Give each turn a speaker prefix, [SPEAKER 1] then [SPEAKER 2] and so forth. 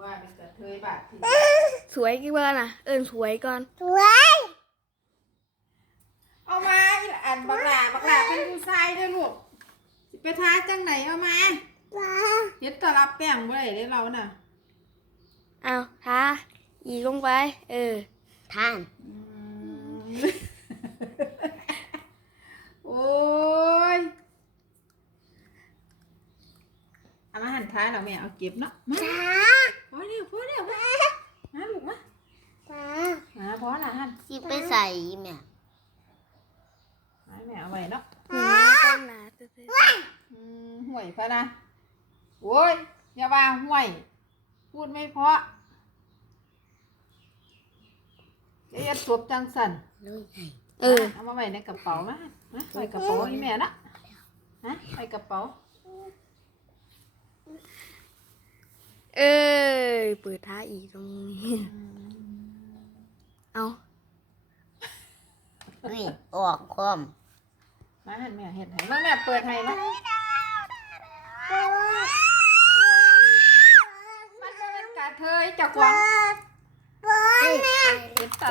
[SPEAKER 1] สวยกี
[SPEAKER 2] ่เบอร์น่ะเออสวยก่อน
[SPEAKER 3] สวย
[SPEAKER 1] เอามาอีอนบักหลาบักหลาเป็นผู้ชายเด้อหนูไปทาจังไหนเอามาเฮ็ดตลับแป้งบ่ได้เด้เราน่ะ
[SPEAKER 2] เอาทาอีกลงไปเออ
[SPEAKER 4] ทาน
[SPEAKER 1] โอ้ยเอามาหั่นท้ายเราแม่เอาเก็บเนาะ
[SPEAKER 3] จ้า
[SPEAKER 1] ี่พูดเดี๋ยวมาลูกมาป้าหาพอละฮัน
[SPEAKER 4] จิไปใส่แม่
[SPEAKER 1] แม่เอาไว้เนาะห่วยเพะนะ โอ้ย อย่าว่าห่วย พูดไม่เพาะเจ๊ยัดสวบจังสันเออ เอามาไว้ในกระเป๋ามาไว้กระเป๋าแม่นะฮะไวกระเป๋า
[SPEAKER 2] ปิดท้าอีกตรงนี้ เอา
[SPEAKER 4] เฮ้ยออกคอม
[SPEAKER 1] มาหันแม่เห็นไหมแม่เปิดไห้นะม
[SPEAKER 2] ันจะเป็นกาเทยจักวั
[SPEAKER 3] น